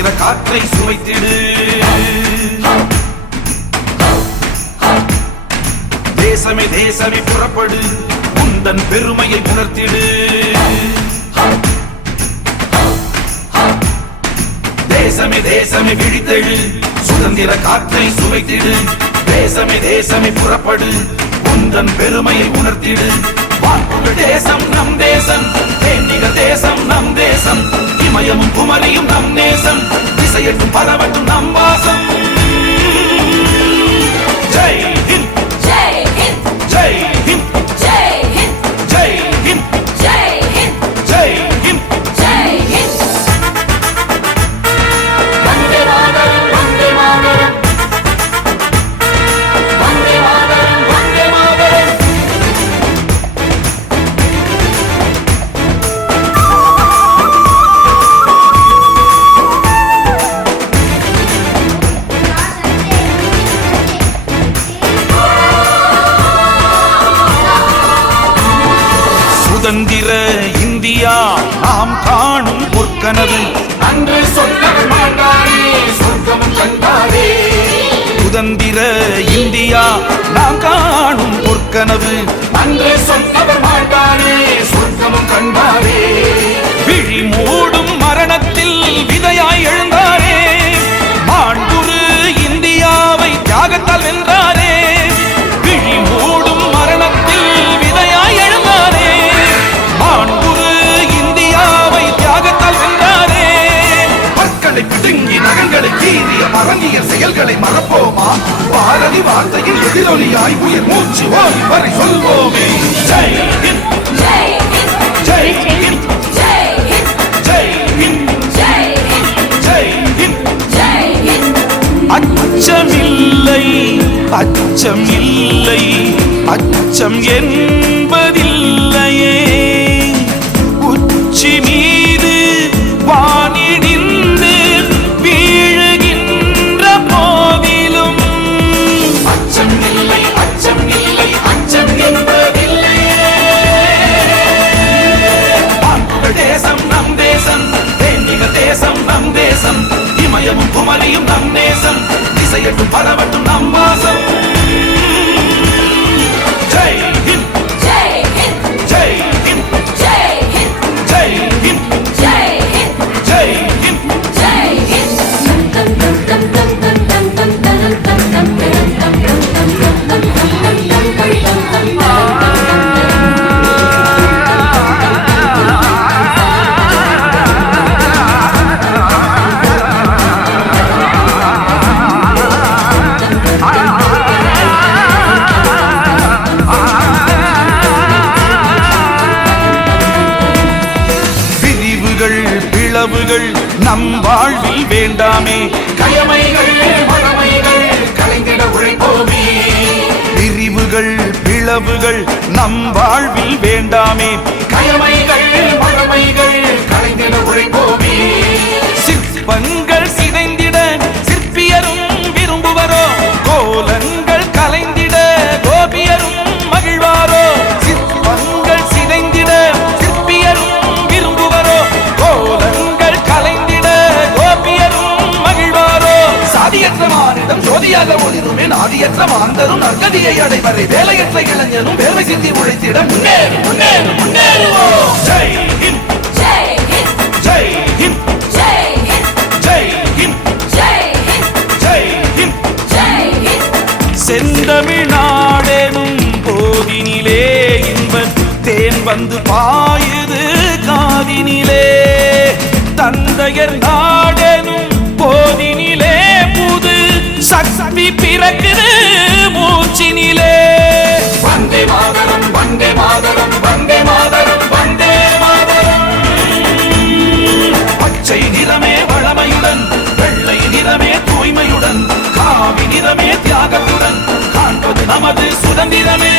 சுதந்திர காற்றை சுவைத்திடு. தேசமே தேசமே புறப்படு, உந்தன் பெருமையை உணர்த்திடு. தேசமே தேசமே விழித்தெழு, சுதந்திர காற்றை சுவைத்திடு. தேசமே தேசமே புறப்படு, உந்தன் பெருமையை உணர்த்திடு. வான்புகழ் தேசம் நம் தேசம், தேனிக தேசம் நம் தேசம். இமயமும் குமரியும் நம் நேசம், திசையட்டும் பரவட்டும் நம் வாசம். ஜெய் ஹிந்த், ஜெய் ஹிந்த், ஜெய் ஹிந்த், ஜெய் ஹிந்த், ஜெய் ஹிந்த், ஜெய் ஹிந்த், ஜெய் ஹிந்த். ஜெய் ஹிந்த். வந்தே மாதரம், வந்தே மாதரம், வந்தே மாதரம், வந்தே மாதரம். சுதந்திர இந்தியா நாம் காணும் பொற்கனவு, அன்று சொன்னவர் மாட்டாரே சொர்க்கமும் கண்டாரே. சுதந்திர இந்தியா நாம் காணும் பொற்கனவு. அன்று சொன்னவர் மாட்டாரே சொர்க்கமும் கண்டாரே. விழி மூடும் மரணத்தில் விதையாய் எழுந்தாரே, மாண்புறு இந்தியாவை தியாகத்தால் வென்றாரே. விழி மூடும் மரணத்தில் விதையாய் எழுந்தாரே, மாண்புறு இந்தியாவை தியாகத்தால் வென்றாரே. மக்களை பிடுங்கி நகங்களை கீறிய மரங்கிய செயல்களை மறப்போமா? பாரதி வார்த்தையில் எதிரொலியாய் உயிர் மூச்சு ஓய் வரை சொல்வோமே. ஜெய் ஹிந்த், ஜெய் ஹிந்த், ஜெய் ஹிந்த், ஜெய் ஹிந்த், ஜெய் ஹிந்த், ஜெய் ஹிந்த், ஜெய் ஹிந்த். ஜெய் ஹிந்த். அச்சமில்லை, அச்சமில்லை, அச்சம் என்பதில்லையே. உச்சி மீது வானிடிந்து வீழுகின்ற போதிலும் அச்சம் இல்லை, அச்சம் இல்லை, அச்சம் என்பதில்லையே. வான்புகழ் தேசம் நம் தேசம், தேனிக தேசம் நம் தேசம். இமயமும் குமரியும் நம் நேசம், திசையட்டும் பரவட்டும் நம் வாசம். ஜெய் ஹிந்த், ஜெய் ஹிந்த், ஜெய் ஹிந்த், ஜெய் ஹிந்த், ஜெய் ஹிந்த், ஜெய் ஹிந்த், ஜெய் ஹிந்த். ஜெய் ஹிந்த். டம் டம் டம் டம் டம் டம் டம் டம் டம் டம் டம் டம் டம் டம் பிரிவுகள் பிளவுகள் நம் வாழ்வில் வேண்டாமே. கயமைகள் மடமைகள் கலைந்திட உழைப்போமே. பிரிவுகள் பிளவுகள் நம் வாழ்வில் வேண்டாமே. கயமைகள் மடமைகள் கலைந்திட உழைப்போமே. சிற்பங்கள் சிதைந்திட சிற்பியரும் விரும்புவரோ, கோலங்கள் கலைந்திட கோபியரும் மகிழ்வாரோ. சிற்பங்கள் சிதைந்திட சிற்பியரும் விரும்புவரோ, கோலங்கள் கலைந்திட கோபியரும் மகிழ்வாரோ. சாதியற்ற மானிடம் ஜோதியாக ஒளிருமே, நாதியற்ற மாந்தரும் நற்கதியை அடைவரை. வேலையற்ற இளைஞனும் வேலை சிந்தி உழைத்திட முன்னேறு முன்னேறு முன்னேறுவோம். ஜெய் ஹிந்த், ஜெய் ஹிந்த், ஜெய் ஹிந்த், ஜெய் ஹிந்த், ஜெய் ஹிந்த், ஜெய் ஹிந்த், ஜெய் ஹிந்த். ஜெய் ஹிந்த். செந்தமிழ்நாடெனும் போதினிலே இன்பத் தேன் வந்து பாயுது காதினிலே. தந்தையர் நாடெனும் போதினிலே புது சக்தி பிறக்குது மூச்சினிலே. வந்தே மாதரம், வந்தே மாதரம், வந்தே மாதரம், வந்தே மாதரம். பச்சை நிறமே வளமையுடன், வெள்ளை நிறமே தூய்மையுடன், காவி நிறமே தியாகத்துடன், காண்பது நமது சுதந்திரமே.